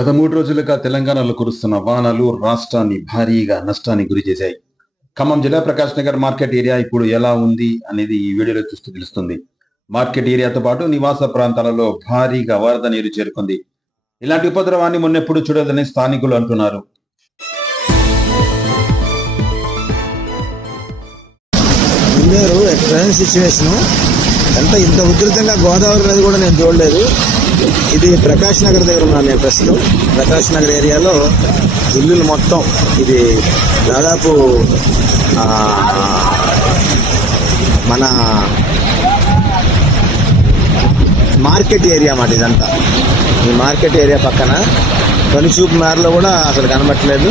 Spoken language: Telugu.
గత మూడు రోజులుగా తెలంగాణలో కురుస్తున్న వానలు రాష్ట్రాన్ని భారీగా నష్టానికి గురి చేశాయి. ఖమ్మం జిల్లా ప్రకాష్ నగర్ మార్కెట్ ఏరియా ఇప్పుడు ఎలా ఉంది అనేది ఈ వీడియోలో చూస్తూ తెలుస్తుంది. మార్కెట్ ఏరియాతో పాటు నివాస ప్రాంతాలలో భారీగా వరద నీరు చేరుకుంది. ఇలాంటి ఉపద్రవాన్ని మొన్నెప్పుడు చూడదని స్థానికులు అంటున్నారు. ఎంత ఇంత ఉధృతంగా గోదావరి నది కూడా నేను చూడలేదు. ఇది ప్రకాష్ నగర్ దగ్గర ఉన్నాను నేను ప్రస్తుతం. ప్రకాష్ నగర్ ఏరియాలో ఇల్లులు మొత్తం ఇది దాదాపు మన మార్కెట్ ఏరియా మాట ఇదంతా. ఈ మార్కెట్ ఏరియా పక్కన. కనుచూపు మేరలో కూడా అసలు కనబట్టలేదు